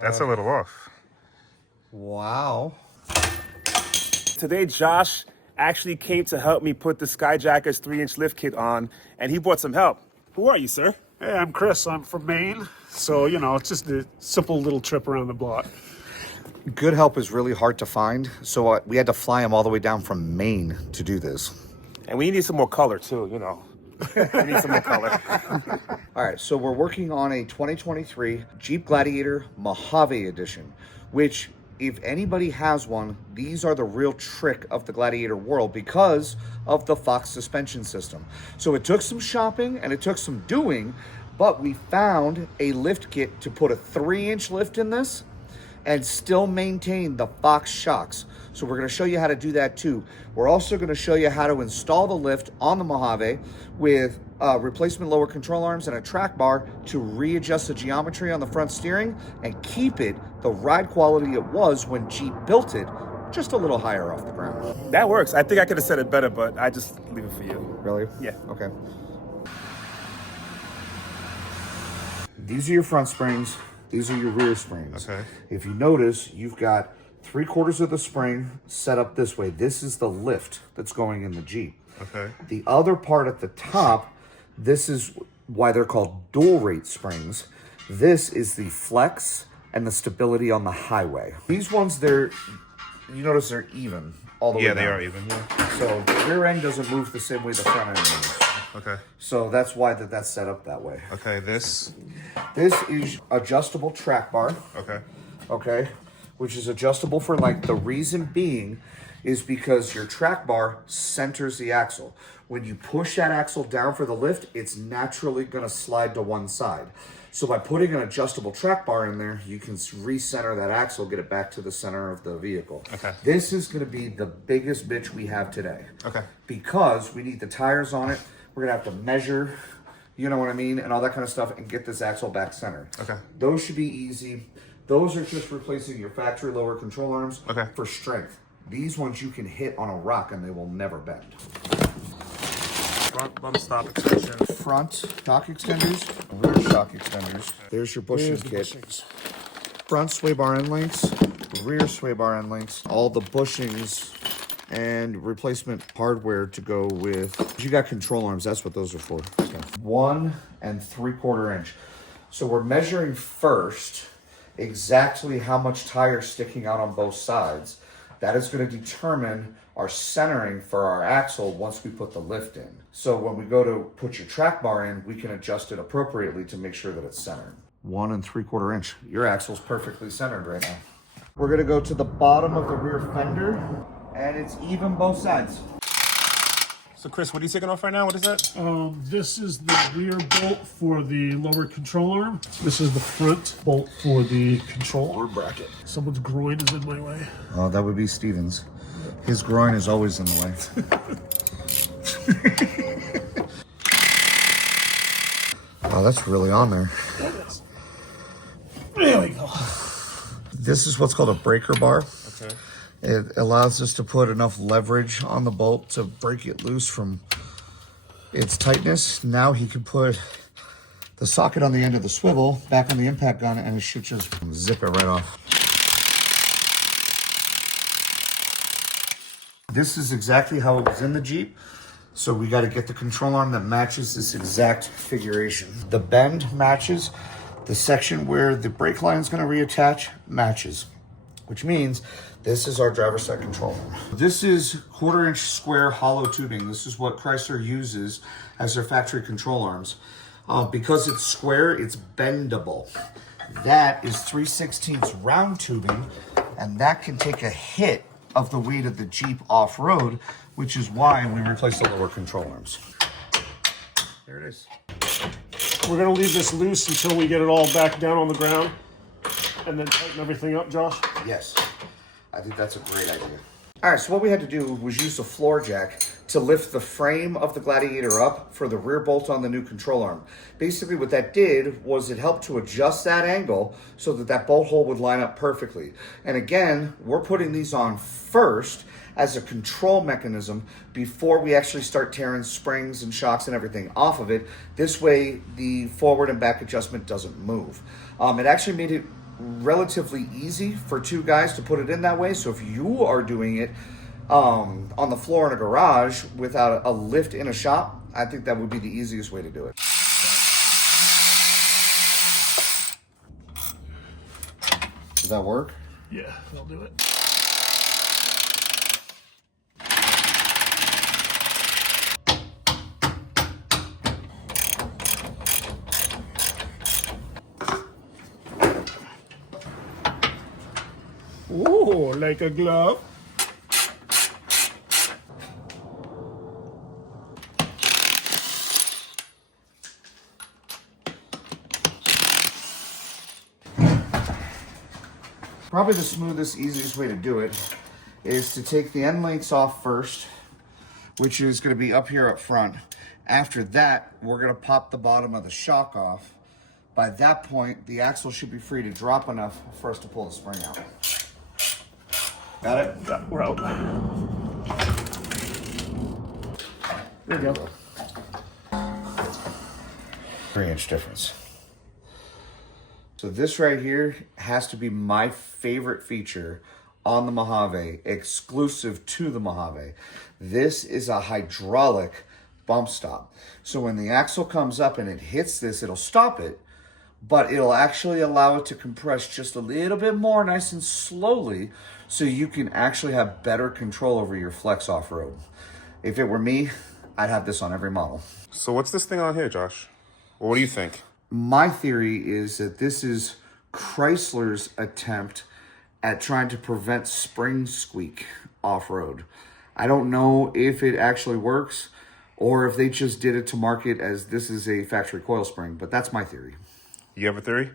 That's a little off. Wow. Today, Josh actually came to help me put the Skyjacker's 3-inch lift kit on, and he brought some help. Who are you, sir? Hey, I'm Chris. I'm from Maine. So, you know, it's just a simple little trip around the block. Good help is really hard to find, so we had to fly him all the way down from Maine to do this. And we need some more color, too, you know. We need some more color. All right, so we're working on a 2023 Jeep Gladiator Mojave Edition, which, if anybody has one, these are the real trick of the Gladiator world because of the Fox suspension system. So it took some shopping and it took some doing, but we found a lift kit to put a 3-inch lift in this and still maintain the Fox shocks. So we're going to show you how to do that too. We're also going to show you how to install the lift on the Mojave with replacement lower control arms and a track bar to readjust the geometry on the front steering and keep it the ride quality it was when Jeep built it, just a little higher off the ground. That works. I think I could have said it better, but I just leave it for you. Really? Yeah. Okay. These are your front springs. These are your rear springs. Okay. If you notice, you've got 3/4 of the spring set up this way. This is the lift that's going in the Jeep. Okay. The other part at the top, this is why they're called dual rate springs. This is the flex and the stability on the highway. These ones, you notice they're even all the way down. Yeah, they are even, yeah. So the rear end doesn't move the same way the front end moves. Okay. So that's why that's set up that way. Okay, this. This is adjustable track bar. Okay. Okay, which is adjustable for length. The reason being is because your track bar centers the axle. When you push that axle down for the lift, it's naturally going to slide to one side. So by putting an adjustable track bar in there, you can recenter that axle, get it back to the center of the vehicle. Okay. This is going to be the biggest bitch we have today. Okay. Because we need the tires on it. We're going to have to measure, you know what I mean, and all that kind of stuff, and get this axle back centered. Okay. Those should be easy. Those are just replacing your factory lower control arms for strength. These ones you can hit on a rock and they will never bend. Front bump stop extension. Front shock extenders, rear shock extenders. There's your bushing kit. Front sway bar end links, rear sway bar end links, all the bushings and replacement hardware to go with. You got control arms, that's what those are for. Okay. 1 3/4 inch. So we're measuring first exactly how much tire sticking out on both sides. That is going to determine our centering for our axle once we put the lift in. So when we go to put your track bar in, we can adjust it appropriately to make sure that it's centered. 1 3/4 inch. Your axle's perfectly centered right now. We're going to go to the bottom of the rear fender, and it's even both sides. So, Chris, what are you taking off right now? What is that? This is the rear bolt for the lower control arm. This is the front bolt for the control arm bracket. Someone's groin is in my way. Oh, that would be Steven's. His groin is always in the way. Oh, that's really on there. There we go. This is what's called a breaker bar. Okay. It allows us to put enough leverage on the bolt to break it loose from its tightness. Now he can put the socket on the end of the swivel back on the impact gun and it should just zip it right off. This is exactly how it was in the Jeep. So we got to get the control arm that matches this exact configuration. The bend matches. The section where the brake line is going to reattach matches, which means this is our driver's side control arm. This is 1/4 inch square hollow tubing. This is what Chrysler uses as their factory control arms. Because it's square, it's bendable. That is 3/16 round tubing, and that can take a hit of the weight of the Jeep off-road, which is why we replace the lower control arms. There it is. We're going to leave this loose until we get it all back down on the ground and then tighten everything up, Josh. Yes, I think that's a great idea. All right, so what we had to do was use a floor jack to lift the frame of the Gladiator up for the rear bolt on the new control arm. Basically what that did was it helped to adjust that angle so that that bolt hole would line up perfectly. And again, we're putting these on first as a control mechanism before we actually start tearing springs and shocks and everything off of it. This way, the forward and back adjustment doesn't move. It actually made it relatively easy for two guys to put it in that way. So if you are doing it on the floor in a garage without a lift in a shop, I think that would be the easiest way to do it. Does that work? Yeah, I'll do it. Oh, like a glove. Probably the smoothest, easiest way to do it is to take the end links off first, which is going to be up here up front. After that, we're going to pop the bottom of the shock off. By that point, the axle should be free to drop enough for us to pull the spring out. Got it? Yeah, we're out. There you go. 3-inch difference. So this right here has to be my favorite feature on the Mojave, exclusive to the Mojave. This is a hydraulic bump stop. So when the axle comes up and it hits this, it'll stop it, but it'll actually allow it to compress just a little bit more, nice and slowly, so you can actually have better control over your flex off-road. If it were me, I'd have this on every model. So what's this thing on here, Josh? Well, what do you think? My theory is that this is Chrysler's attempt at trying to prevent spring squeak off-road. I don't know if it actually works or if they just did it to market as this is a factory coil spring, but that's my theory. You have a theory?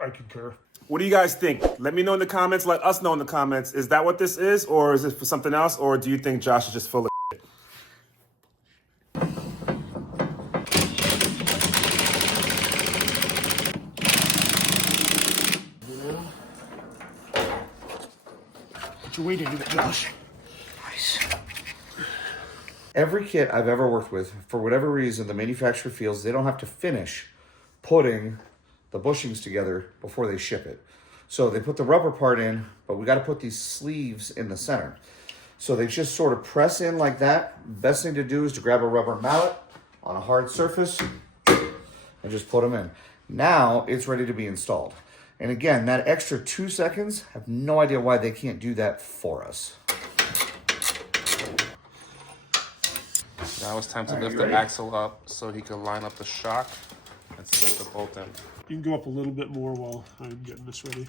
I concur. What do you guys think? Let me know in the comments. Let us know in the comments. Is that what this is, or is it for something else, or do you think Josh is just full of shit? Put your weight into it, Josh. Nice. Every kit I've ever worked with, for whatever reason, the manufacturer feels they don't have to finish putting the bushings together before they ship it. So they put the rubber part in, but we got to put these sleeves in the center. So they just sort of press in like that. Best thing to do is to grab a rubber mallet on a hard surface and just put them in. Now it's ready to be installed. And again, that extra 2 seconds, I have no idea why they can't do that for us. Now it's time to lift the axle up so he can line up the shock and slip the bolt in. You can go up a little bit more while I'm getting this ready.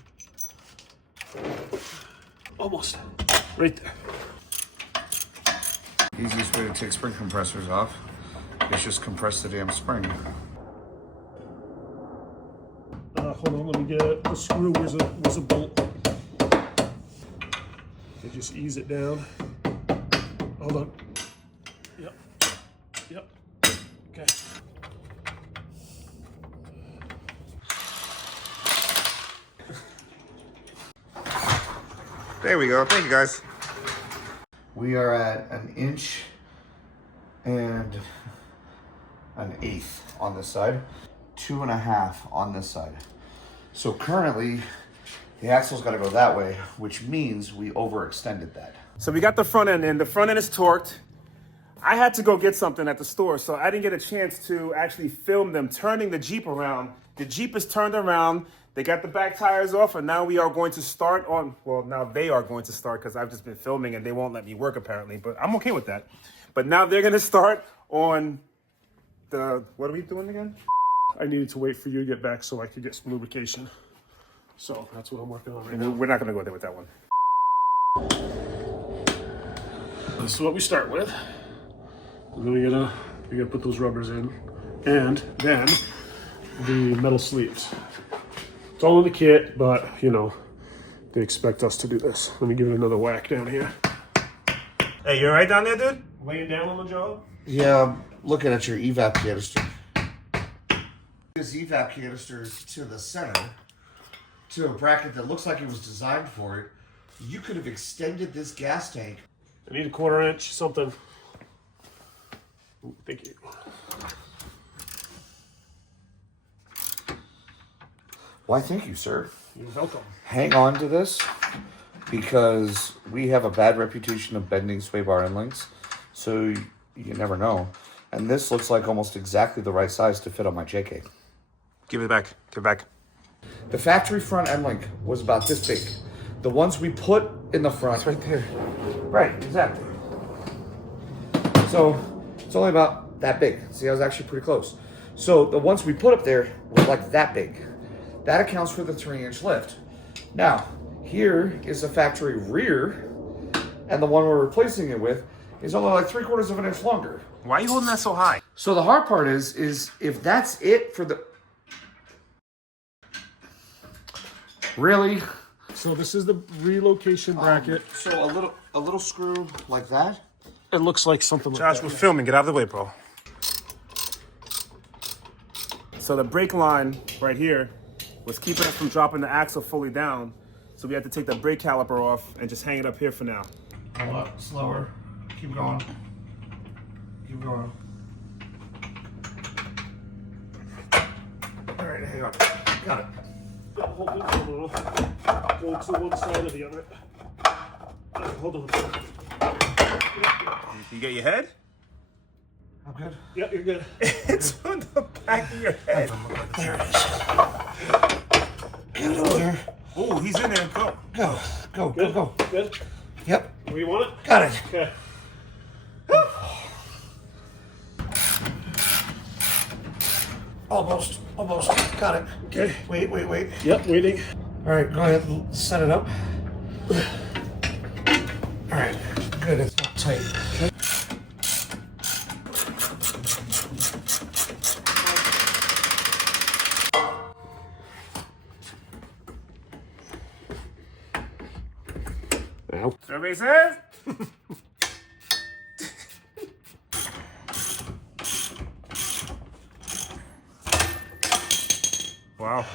Almost. Right there. Easiest way to take spring compressors off is just compress the damn spring. Hold on, let me get the screw. Where's a bolt? Okay, just ease it down. Hold on. Yep. Yep. Okay. There we go. Thank you, guys. We are at 1 inch and 1/8 on this side, 2.5 on this side. So currently, the axle's got to go that way, which means we overextended that. So we got the front end in. The front end is torqued. I had to go get something at the store, so I didn't get a chance to actually film them turning the Jeep around. The Jeep is turned around. They got the back tires off, and now we are going to start on, well, now they are going to start because I've just been filming and they won't let me work apparently, but I'm okay with that. But now they're going to start on the, what are we doing again? I needed to wait for you to get back so I could get some lubrication. So that's what I'm working on right now. We're not going to go there with that one. This is what we start with. And then we gotta put those rubbers in, and then the metal sleeves. It's all in the kit, but you know they expect us to do this. Let me give it another whack down here. Hey, you all right down there, dude? Laying down on the job. Yeah, looking at your evap canister. This evap canister is to the center, to a bracket that looks like it was designed for it. You could have extended this gas tank. I need a 1/4 inch, something. Ooh, thank you. Why, thank you, sir. You're welcome. Hang on to this because we have a bad reputation of bending sway bar end links, so you never know. And this looks like almost exactly the right size to fit on my JK. Give it back. Give it back. The factory front end link was about this big. The ones we put in the front, Right there. right, exactly. So it's only about that big. See, I was actually pretty close. So the ones we put up there were like that big. That accounts for the 3-inch lift. Now, here is the factory rear, and the one we're replacing it with is only like 3/4 of an inch longer. Why are you holding that so high? So the hard part is if that's it for the... Really? So this is the relocation bracket. So a little screw like that. It looks like something like Josh, that. we're filming. Get out of the way, bro. So the brake line right here was keeping us from dropping the axle fully down. So we had to take the brake caliper off and just hang it up here for now. Hold up, slower. Keep going. Keep going. All right, hang on. Got it. Hold on a little. Go to one side or the other. Hold on. You get your head? I'm good. Yeah, you're good. It's on the back of your head. There it is. Get it over there. Oh, he's in there. Go. Go, go, go, Good. go. Good. Yep, Where you want it? got it. Okay. Almost, almost. Got it. Okay. Wait, wait, wait. Yep, waiting. All right, go ahead and set it up. All right, good. It's not tight. Okay. Now. Everybody says? Wow.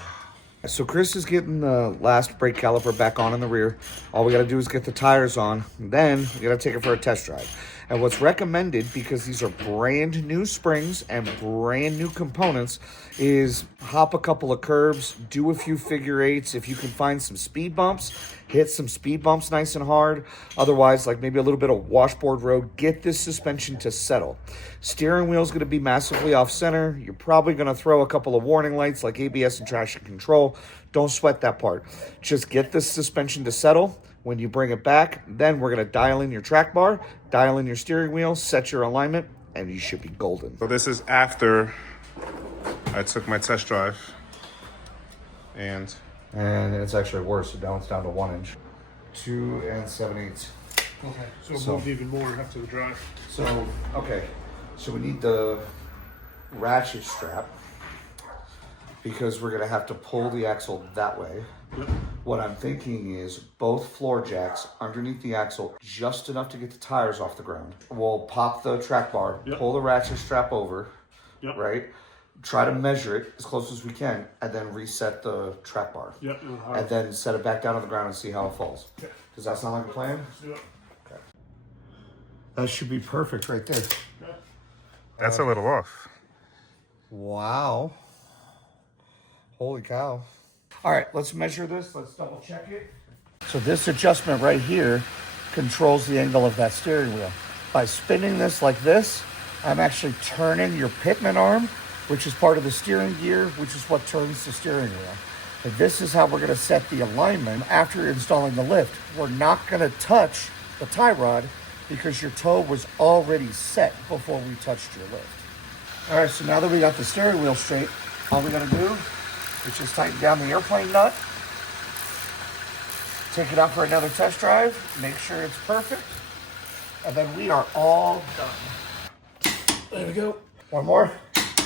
So Chris is getting the last brake caliper back on in the rear. All we got to do is get the tires on. Then we got to take it for a test drive. And what's recommended, because these are brand new springs and brand new components, is hop a couple of curbs, do a few figure eights. If you can find some speed bumps, hit some speed bumps nice and hard. Otherwise, like maybe a little bit of washboard road, get this suspension to settle. Steering wheel is going to be massively off center. You're probably going to throw a couple of warning lights like ABS and traction control. Don't sweat that part. Just get this suspension to settle. When you bring it back, then we're going to dial in your track bar, dial in your steering wheel, set your alignment, and you should be golden. So this is after I took my test drive. And it's actually worse. So now it's down to 1 inch. 2 7/8. Okay. So, So- move even more after the drive. So, okay. So we need the ratchet strap because we're going to have to pull the axle that way. Yep. What I'm thinking is both floor jacks underneath the axle, just enough to get the tires off the ground. We'll pop the track bar, Yep. pull the ratchet strap over, Yep. right? Try to measure it as close as we can, and then reset the track bar. Yep. And then set it back down on the ground and see how it falls. Okay. Does that sound like a plan? Yep. That should be perfect right there. that's a little off. Wow. Holy cow. All right, let's measure this. Let's double check it. So this adjustment right here controls the angle of that steering wheel. By spinning this like this, I'm actually turning your pitman arm, which is part of the steering gear, which is what turns the steering wheel. And this is how we're going to set the alignment after installing the lift. We're not going to touch the tie rod because your toe was already set before we touched your lift. All right, so now that we got the steering wheel straight, all we got to do is just tighten down the airplane nut, take it out for another test drive, make sure it's perfect, and then we are all done. There we go. One more.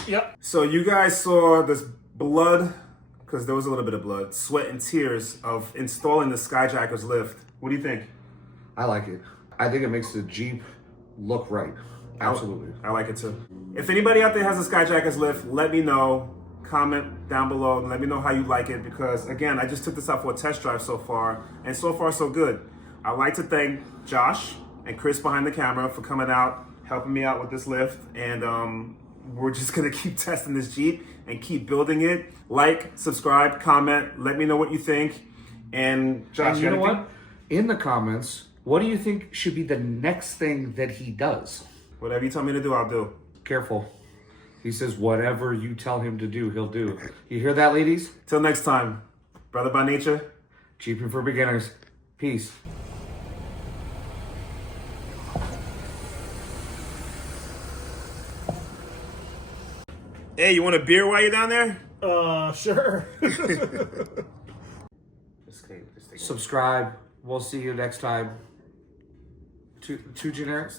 Yep. So you guys saw this blood, because there was a little bit of blood, sweat and tears of installing the Skyjacker's lift. What do you think? I like it. I think it makes the Jeep look right. Absolutely. I like it too. If anybody out there has a Skyjacker's lift, let me know. Comment down below and let me know how you like it, because again, I just took this out for a test drive so far, and so far so good. I'd like to thank Josh and Chris behind the camera for coming out, helping me out with this lift, and we're just gonna keep testing this Jeep and keep building it. Like, subscribe, comment, let me know what you think. And Josh, And you know what? In the comments, what do you think should be the next thing that he does? Whatever you tell me to do, I'll do. Careful. He says whatever you tell him to do, he'll do. You hear that, ladies? Till next time, brother by nature. Jeeping for beginners. Peace. Hey, you want a beer while you're down there? Sure. Subscribe. We'll see you next time. Too generic?